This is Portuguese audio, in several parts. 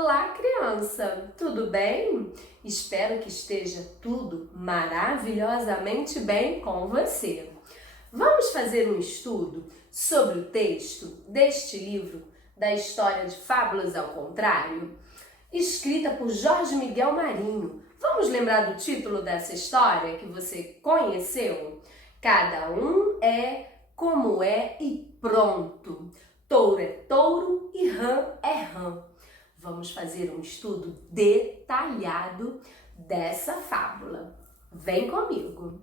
Olá, criança! Tudo bem? Espero que esteja tudo maravilhosamente bem com você. Vamos fazer um estudo sobre o texto deste livro da história de Fábulas ao Contrário, escrita por Jorge Miguel Marinho. Vamos lembrar do título dessa história que você conheceu? Cada um é como é e pronto. Touro é touro e rã é rã. Vamos fazer um estudo detalhado dessa fábula. Vem comigo!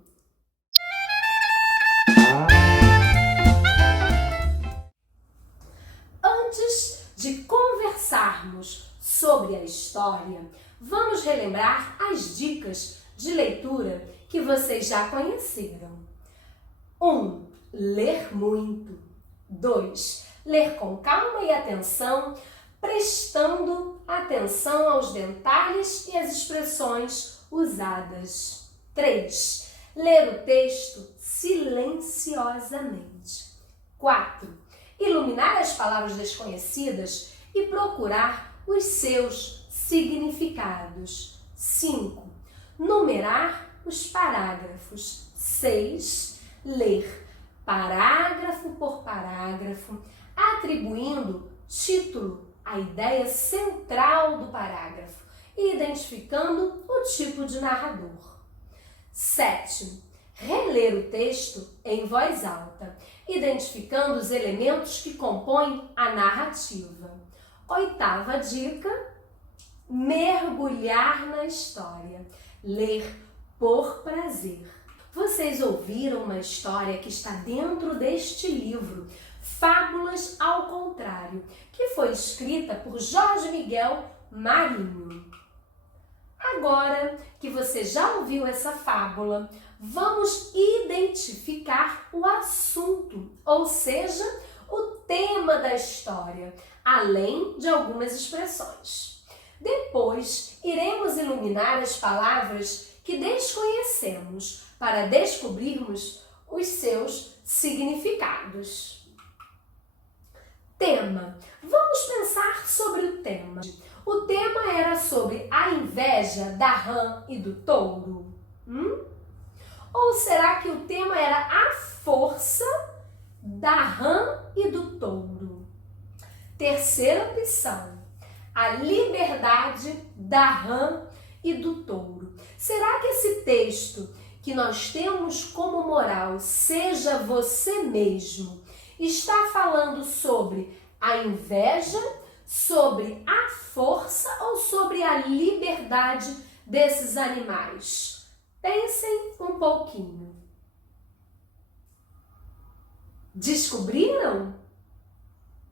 Antes de conversarmos sobre a história, vamos relembrar as dicas de leitura que vocês já conheceram. 1. Ler muito. 2. Ler com calma e atenção, prestando atenção aos detalhes e às expressões usadas. 3. Ler o texto silenciosamente. 4. Iluminar as palavras desconhecidas e procurar os seus significados. 5. Numerar os parágrafos. 6. Ler parágrafo por parágrafo, atribuindo título à ideia central do parágrafo e identificando o tipo de narrador. 7. Reler o texto em voz alta, identificando os elementos que compõem a narrativa. 8ª dica: mergulhar na história, ler por prazer. Vocês ouviram uma história que está dentro deste livro, Fábulas ao Contrário, que foi escrita por Jorge Miguel Marinho. Agora que você já ouviu essa fábula, vamos identificar o assunto, ou seja, o tema da história, além de algumas expressões. Depois, iremos iluminar as palavras que desconhecemos para descobrirmos os seus significados. Tema. Vamos pensar sobre o tema. O tema era sobre a inveja da rã e do touro? Ou será que o tema era a força da rã e do touro? Terceira opção, a liberdade da rã e do touro. Será que esse texto que nós temos como moral, seja você mesmo, está falando sobre a inveja, sobre a força ou sobre a liberdade desses animais? Pensem um pouquinho. Descobriram?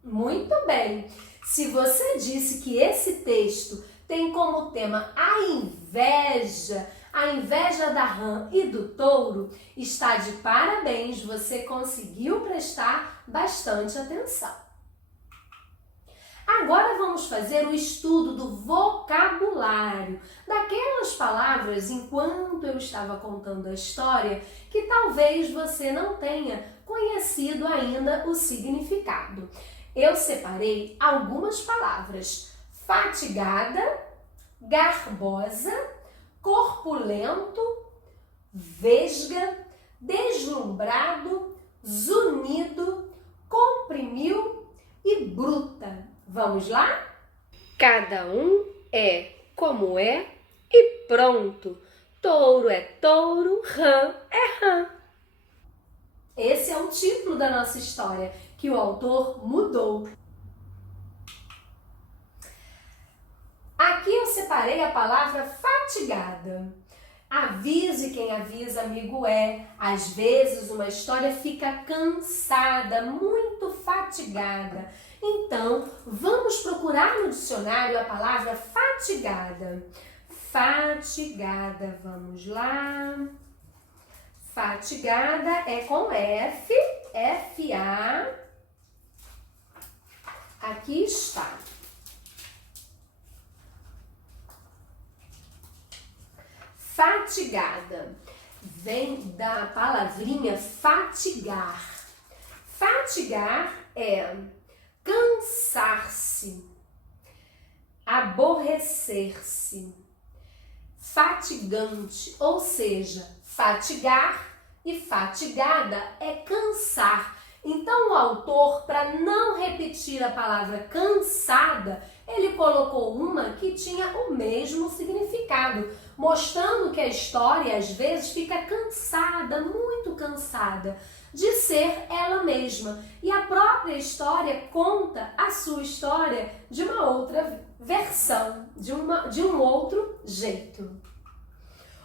Muito bem! Se você disse que esse texto tem como tema a inveja da rã e do touro, está de parabéns, você conseguiu prestar bastante atenção. Agora vamos fazer o estudo do vocabulário, daquelas palavras, enquanto eu estava contando a história, que talvez você não tenha conhecido ainda o significado. Eu separei algumas palavras: fatigada, garbosa, corpulento, vesga, deslumbrado, zunido, comprimiu e bruta. Vamos lá? Cada um é como é e pronto. Touro é touro, rã é rã. Esse é o título da nossa história, que o autor mudou. Aqui eu separei a palavra fatigada. Avise quem avisa, amigo é. Às vezes uma história fica cansada, muito fatigada. Então, vamos procurar no dicionário a palavra fatigada. Fatigada, vamos lá. Fatigada é com F, F-A. Aqui está. Fatigada vem da palavrinha fatigar. Fatigar é cansar-se. aborrecer-se. Fatigante, ou seja, fatigar e fatigada é cansar. Então o autor, para não repetir a palavra cansada, ele colocou uma que tinha o mesmo significado, mostrando que a história às vezes fica cansada, muito cansada de ser ela mesma. E a própria história conta a sua história de uma outra versão, de um outro jeito.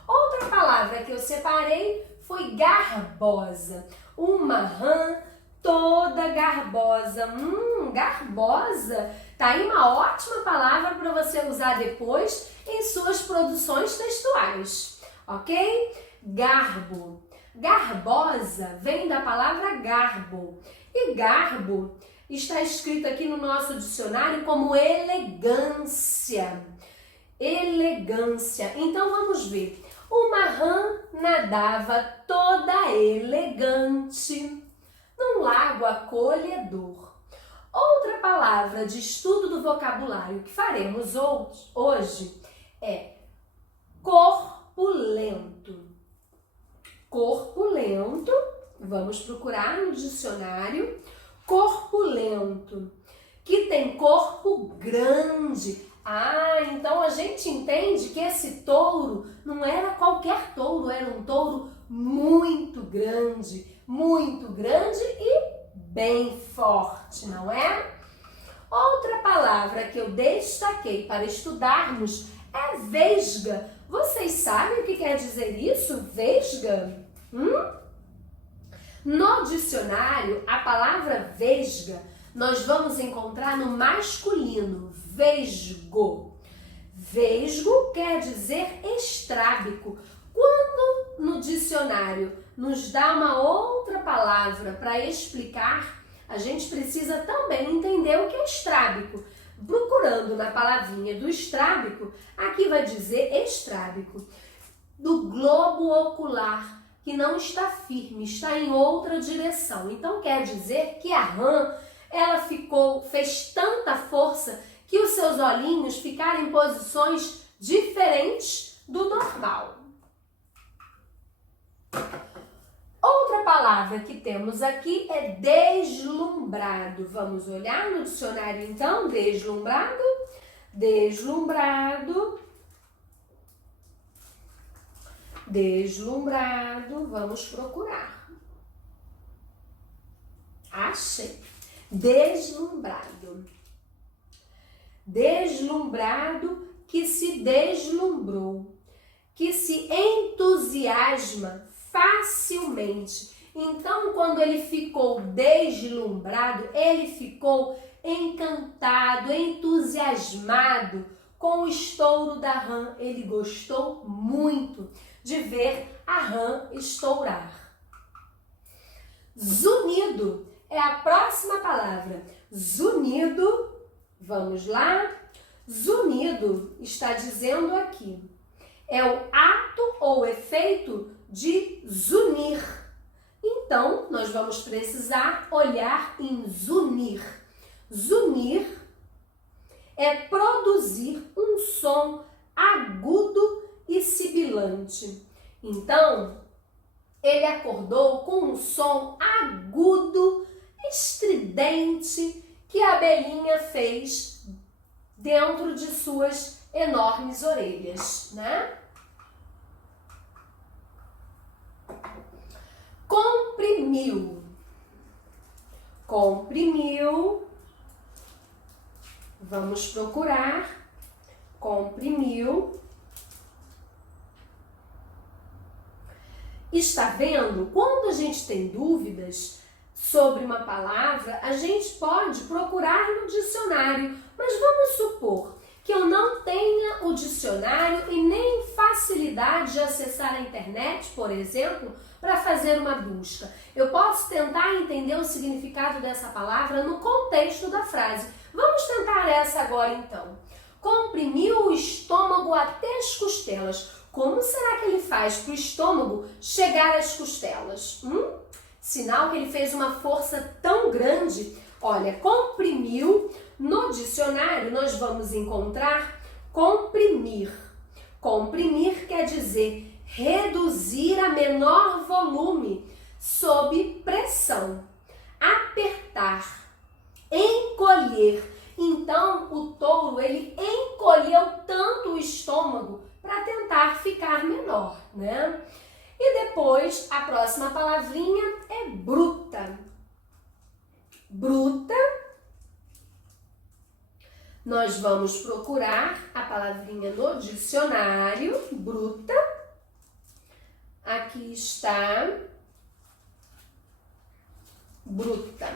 Outra palavra que eu separei foi garbosa. Uma rã toda garbosa. Garbosa. Tá aí uma ótima palavra para você usar depois em suas produções textuais, ok? Garbo. Garbosa vem da palavra garbo. E garbo está escrito aqui no nosso dicionário como elegância. Elegância. Então vamos ver. Uma rã nadava toda elegante num lago acolhedor. Outra palavra de estudo do vocabulário que faremos hoje é corpulento. Corpulento, vamos procurar no dicionário, corpulento, que tem corpo grande. Então a gente entende que esse touro não era qualquer touro, era um touro muito grande e bem forte, não é? Outra palavra que eu destaquei para estudarmos é vesga. Vocês sabem o que quer dizer isso, vesga? No dicionário, a palavra vesga nós vamos encontrar no masculino, vesgo. Vesgo quer dizer estrábico. Quando no dicionário nos dá uma outra palavra para explicar, a gente precisa também entender o que é estrábico. Procurando na palavrinha do estrábico, aqui vai dizer estrábico, do globo ocular, que não está firme, está em outra direção. Então quer dizer que a rã, ela fez tanta força que os seus olhinhos ficaram em posições diferentes do normal. Outra palavra que temos aqui é deslumbrado. Vamos olhar no dicionário então, deslumbrado. Deslumbrado. Deslumbrado. Vamos procurar. Achei. Deslumbrado. Deslumbrado, que se deslumbrou, que se entusiasma facilmente. Então, quando ele ficou deslumbrado, ele ficou encantado, entusiasmado com o estouro da rã. Ele gostou muito de ver a rã estourar. Zunido é a próxima palavra. Zunido, vamos lá. Zunido está dizendo aqui, é o ato ou efeito de zunir. Então, nós vamos precisar olhar em zunir. Zunir é produzir um som agudo e sibilante. Então, ele acordou com um som agudo, estridente, que a abelhinha fez dentro de suas enormes orelhas, né? Comprimiu. Comprimiu. Vamos procurar. Comprimiu. Está vendo? Quando a gente tem dúvidas sobre uma palavra, a gente pode procurar no dicionário. Mas vamos supor que eu não tenha o dicionário e nem facilidade de acessar a internet, por exemplo, para fazer uma busca. Eu posso tentar entender o significado dessa palavra no contexto da frase. Vamos tentar essa agora então. Comprimiu o estômago até as costelas. Como será que ele faz para o estômago chegar às costelas? Sinal que ele fez uma força tão grande. Olha, comprimiu No dicionário, nós vamos encontrar comprimir. Comprimir quer dizer reduzir a menor volume sob pressão. Apertar, encolher. Então, o touro, ele encolheu tanto o estômago para tentar ficar menor, né? E depois, a próxima palavrinha é bruta. Bruta. Nós vamos procurar a palavrinha no dicionário, bruta. Aqui está, bruta.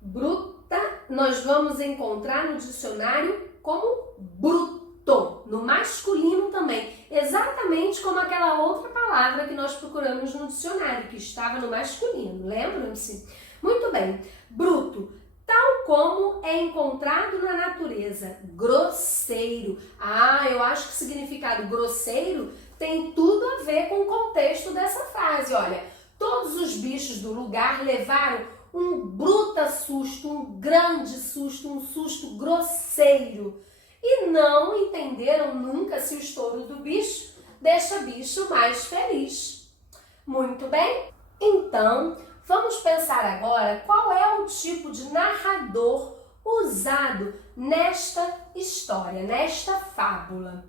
Bruta, nós vamos encontrar no dicionário como bruto, no masculino também, exatamente como aquela outra palavra que nós procuramos no dicionário, que estava no masculino, lembram-se? Muito bem, bruto, tal como é encontrado na natureza, grosseiro. Ah, eu acho que o significado grosseiro tem tudo a ver com o contexto dessa frase. Olha, todos os bichos do lugar levaram um bruta susto, um grande susto, um susto grosseiro. E não entenderam nunca se o estouro do bicho deixa bicho mais feliz. Muito bem? Então, vamos pensar agora qual é o tipo de narrador usado nesta história, nesta fábula.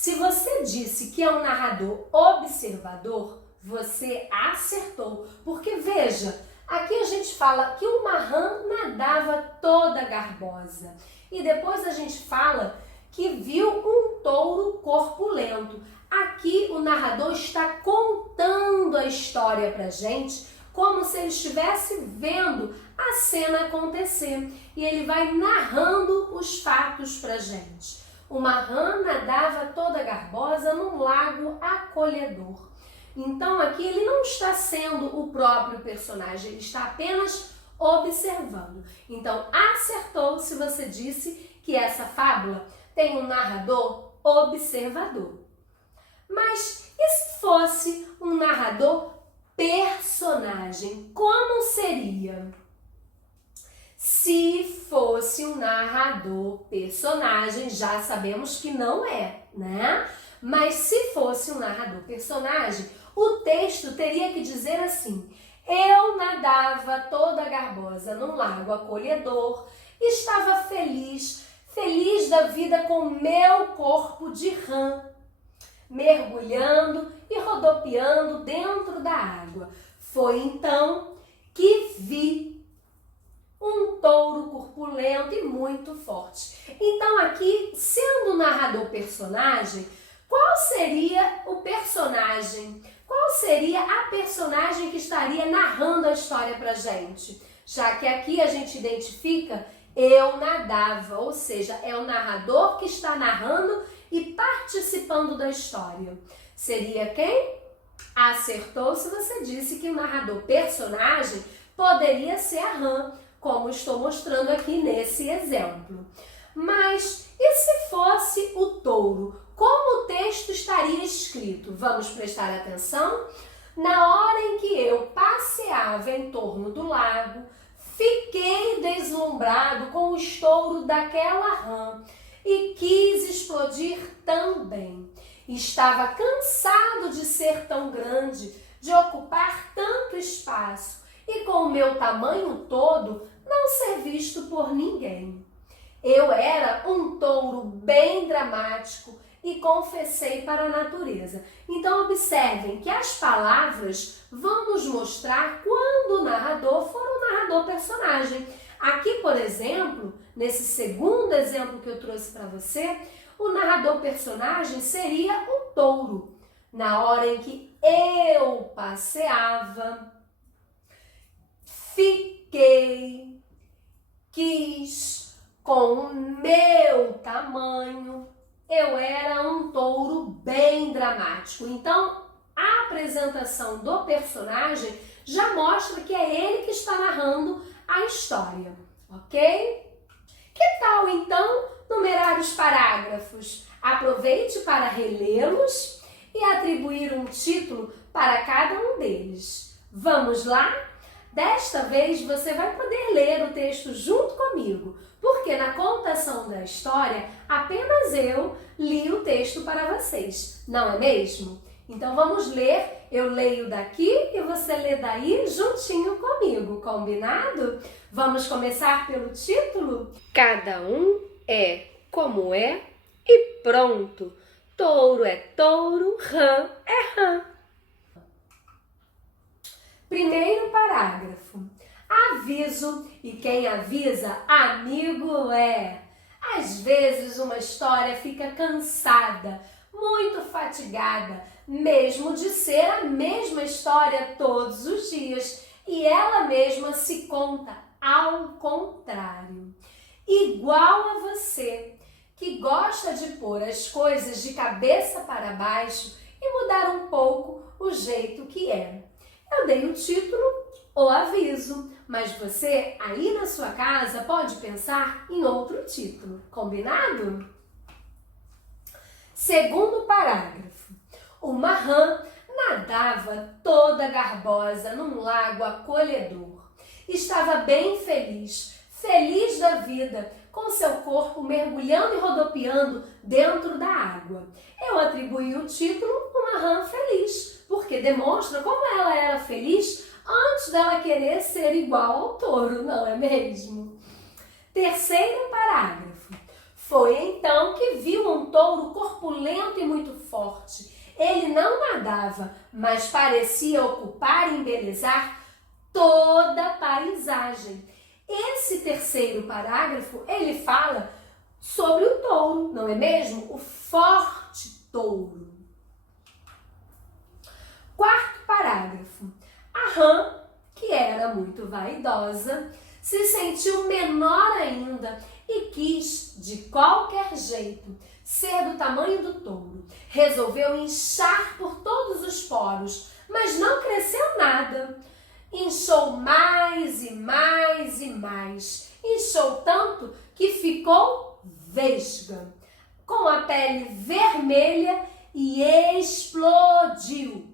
Se você disse que é um narrador observador, você acertou, porque veja, aqui a gente fala que uma rã nadava toda garbosa e depois a gente fala que viu um touro corpulento. Aqui o narrador está contando a história pra gente como se ele estivesse vendo a cena acontecer e ele vai narrando os fatos pra gente. Uma rã nadava toda garbosa num lago acolhedor. Então aqui ele não está sendo o próprio personagem, ele está apenas observando. Então acertou se você disse que essa fábula tem um narrador observador. Mas e se fosse um narrador personagem? Como seria? Se fosse um narrador personagem, já sabemos que não é, né? Mas se fosse um narrador personagem, o texto teria que dizer assim: eu nadava toda garbosa num lago acolhedor, estava feliz, feliz da vida com meu corpo de rã, mergulhando e rodopiando dentro da água. Foi então que vi um touro corpulento e muito forte. Então aqui, sendo o narrador personagem, qual seria o personagem? Qual seria a personagem que estaria narrando a história pra gente? Já que aqui a gente identifica eu nadava, ou seja, é o narrador que está narrando e participando da história. Seria quem? Acertou se você disse que o narrador personagem poderia ser a rã, como estou mostrando aqui nesse exemplo. Mas e se fosse o touro? Como o texto estaria escrito? Vamos prestar atenção? Na hora em que eu passeava em torno do lago, fiquei deslumbrado com o estouro daquela rã e quis explodir também. Estava cansado de ser tão grande, de ocupar tanto espaço e com o meu tamanho todo não ser visto por ninguém. Eu era um touro bem dramático e confessei para a natureza. Então observem que as palavras vão nos mostrar quando o narrador for um narrador personagem. Aqui, por exemplo, nesse segundo exemplo que eu trouxe para você, o narrador personagem seria o touro. Na hora em que eu passeava, fiquei, quis, com o meu tamanho, eu era um touro bem dramático. Então, a apresentação do personagem já mostra que é ele que está narrando a história, ok? Que tal, então, numerar os parágrafos? Aproveite para relê-los e atribuir um título para cada um deles. Vamos lá? Desta vez você vai poder ler o texto junto comigo, porque na contação da história apenas eu li o texto para vocês, não é mesmo? Então vamos ler, eu leio daqui e você lê daí juntinho comigo, combinado? Vamos começar pelo título? Cada um é como é e pronto. Touro é touro, rã é rã. Primeiro parágrafo. Aviso, e quem avisa, amigo é. Às vezes uma história fica cansada, muito fatigada, mesmo de ser a mesma história todos os dias, e ela mesma se conta ao contrário. Igual a você, que gosta de pôr as coisas de cabeça para baixo e mudar um pouco o jeito que é. Eu dei o título, o aviso, mas você aí na sua casa pode pensar em outro título, combinado? Segundo parágrafo. Uma rã nadava toda garbosa num lago acolhedor. Estava bem feliz, feliz da vida, com seu corpo mergulhando e rodopiando dentro da água. Eu atribuí o título Uma Rã Feliz, porque demonstra como ela era feliz antes dela querer ser igual ao touro, não é mesmo? Terceiro parágrafo. Foi então que viu um touro corpulento e muito forte. Ele não nadava, mas parecia ocupar e embelezar toda a paisagem. Esse terceiro parágrafo, ele fala sobre o touro, não é mesmo? O forte touro. Quarto parágrafo. A rã, que era muito vaidosa, se sentiu menor ainda e quis, de qualquer jeito, ser do tamanho do touro. Resolveu inchar por todos os poros, mas não cresceu nada. Inchou mais e mais e mais. Inchou tanto que ficou vesga, com a pele vermelha e explodiu.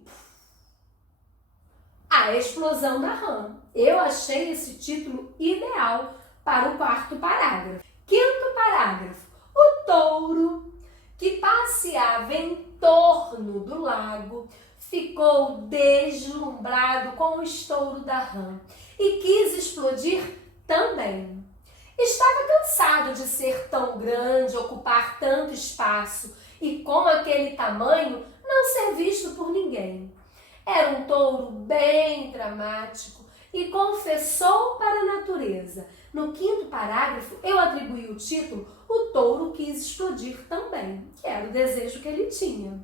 A explosão da rã. Eu achei esse título ideal para o quarto parágrafo. Quinto parágrafo. O touro, que passeava em torno do lago, ficou deslumbrado com o estouro da rã e quis explodir também. Estava cansado de ser tão grande, ocupar tanto espaço e com aquele tamanho não ser visto por ninguém. Era um touro bem dramático e confessou para a natureza. No quinto parágrafo, eu atribuí o título O Touro Quis Explodir Também, que era o desejo que ele tinha.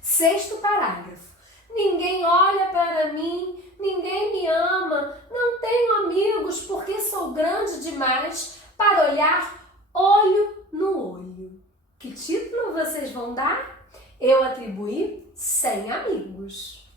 Sexto parágrafo. Ninguém olha para mim, ninguém me ama, não tenho amigos porque sou grande demais para olhar olho no olho. Que título vocês vão dar? Eu atribuí sem amigos.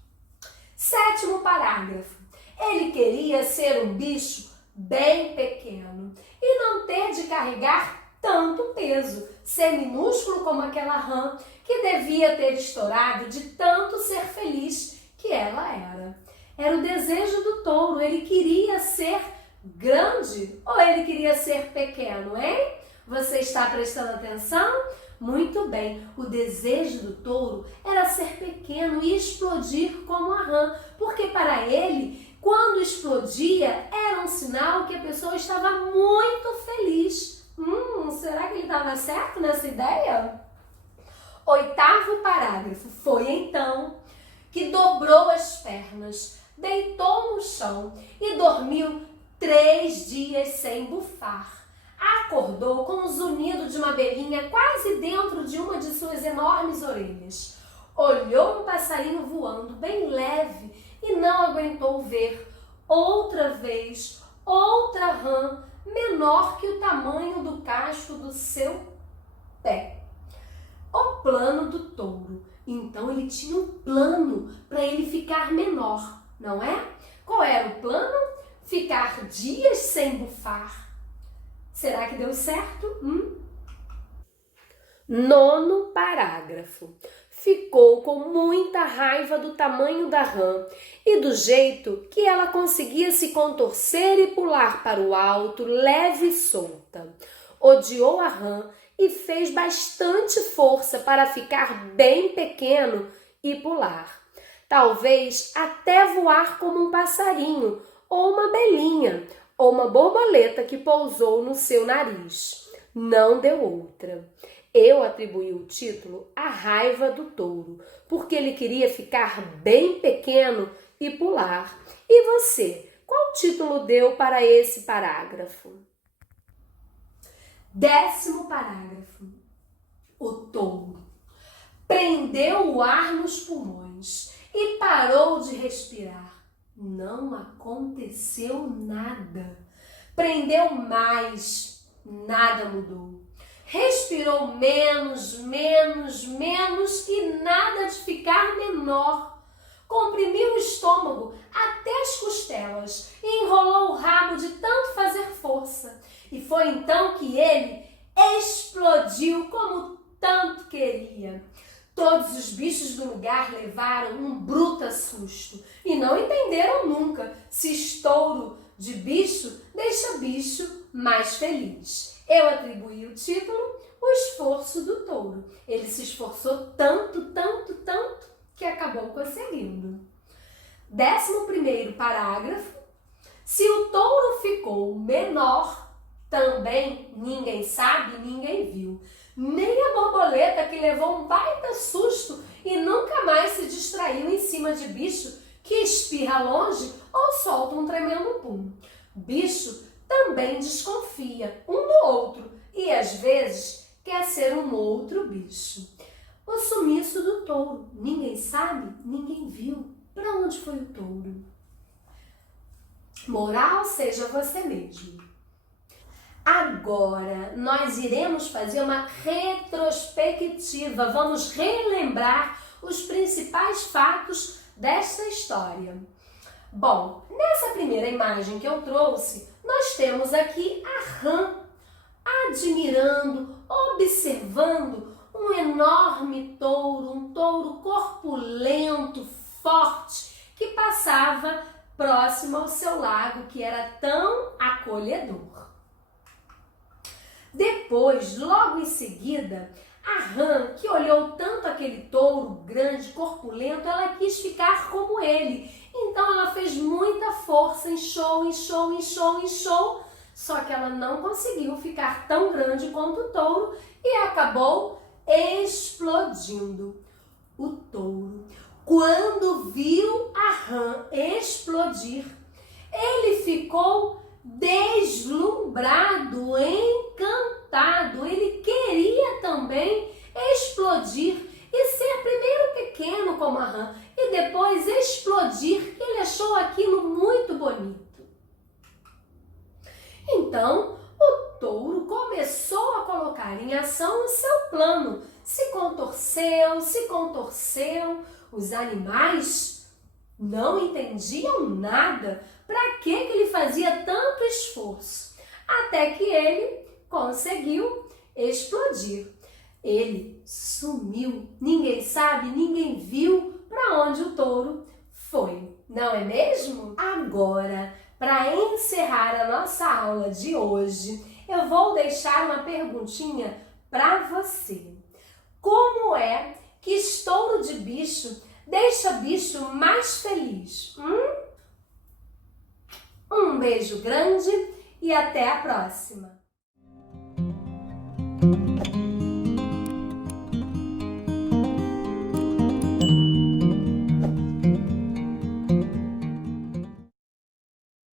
Sétimo parágrafo. Ele queria ser um bicho bem pequeno e não ter de carregar tanto peso, ser minúsculo como aquela rã que devia ter estourado de tanto ser feliz que ela era. Era o desejo do touro, ele queria ser grande ou ele queria ser pequeno, hein? Você está prestando atenção? Muito bem, o desejo do touro era ser pequeno e explodir como a rã, porque para ele, quando explodia, era um sinal que a pessoa estava muito feliz. Será que ele estava certo nessa ideia? Oitavo parágrafo. Foi então que dobrou as pernas, deitou no chão e dormiu 3 dias sem bufar. Acordou com o zunido de uma abelhinha quase dentro de uma de suas enormes orelhas. Olhou um passarinho voando bem leve e não aguentou ver outra vez outra rã menor que o tamanho do casco do seu pé. O plano do touro. Então ele tinha um plano para ele ficar menor, não é? Qual era o plano? Ficar dias sem bufar. Será que deu certo? Nono parágrafo. ficou com muita raiva do tamanho da rã e do jeito que ela conseguia se contorcer e pular para o alto, leve e solta. Odiou a rã e fez bastante força para ficar bem pequeno e pular. Talvez até voar como um passarinho, ou uma abelhinha, ou uma borboleta que pousou no seu nariz. Não deu outra. Eu atribuí o título à raiva do touro, porque ele queria ficar bem pequeno e pular. E você, qual título deu para esse parágrafo? 10º parágrafo. O touro prendeu o ar nos pulmões e parou de respirar. Não aconteceu nada. Prendeu mais, nada mudou. Respirou menos e nada de ficar menor. Comprimiu o estômago até as costelas e enrolou o rabo de tanto fazer força. E foi então que ele explodiu como tanto queria. Todos os bichos do lugar levaram um bruto susto e não entenderam nunca se estouro de bicho deixa bicho mais feliz. Eu atribuí o título O Esforço do Touro. Ele se esforçou tanto que acabou conseguindo. 11º parágrafo. Se o touro ficou menor, também ninguém sabe, ninguém viu. Nem a borboleta que levou um baita susto e nunca mais se distraiu em cima de bicho que espirra longe ou solta um tremendo pum. Bicho também desconfia um do outro e às vezes quer ser um outro bicho. O sumiço do touro. Ninguém sabe, ninguém viu. Para onde foi o touro? Moral, seja você mesmo. Agora, nós iremos fazer uma retrospectiva. Vamos relembrar os principais fatos desta história. Bom, nessa primeira imagem que eu trouxe, nós temos aqui a rã admirando, observando um enorme touro, um touro corpulento, forte, que passava próximo ao seu lago, que era tão acolhedor. Depois, logo em seguida, a rã, que olhou tanto aquele touro grande, corpulento, ela quis ficar como ele. Então ela fez muita força, inchou, só que ela não conseguiu ficar tão grande quanto o touro e acabou explodindo. O touro, quando viu a rã explodir, ele ficou deslumbrado, encantado. Ele queria também explodir e ser primeiro pequeno como a rã e depois explodir. Ele achou aquilo muito bonito. Então, o touro começou a colocar em ação o seu plano. Se contorceu. Os animais não entendiam nada. Para que ele fazia tanto esforço? Até que ele conseguiu explodir. Ele sumiu. Ninguém sabe, ninguém viu para onde o touro foi. Não é mesmo? Agora, para encerrar a nossa aula de hoje, eu vou deixar uma perguntinha para você. Como é que estouro de bicho deixa bicho mais feliz? Um beijo grande e até a próxima!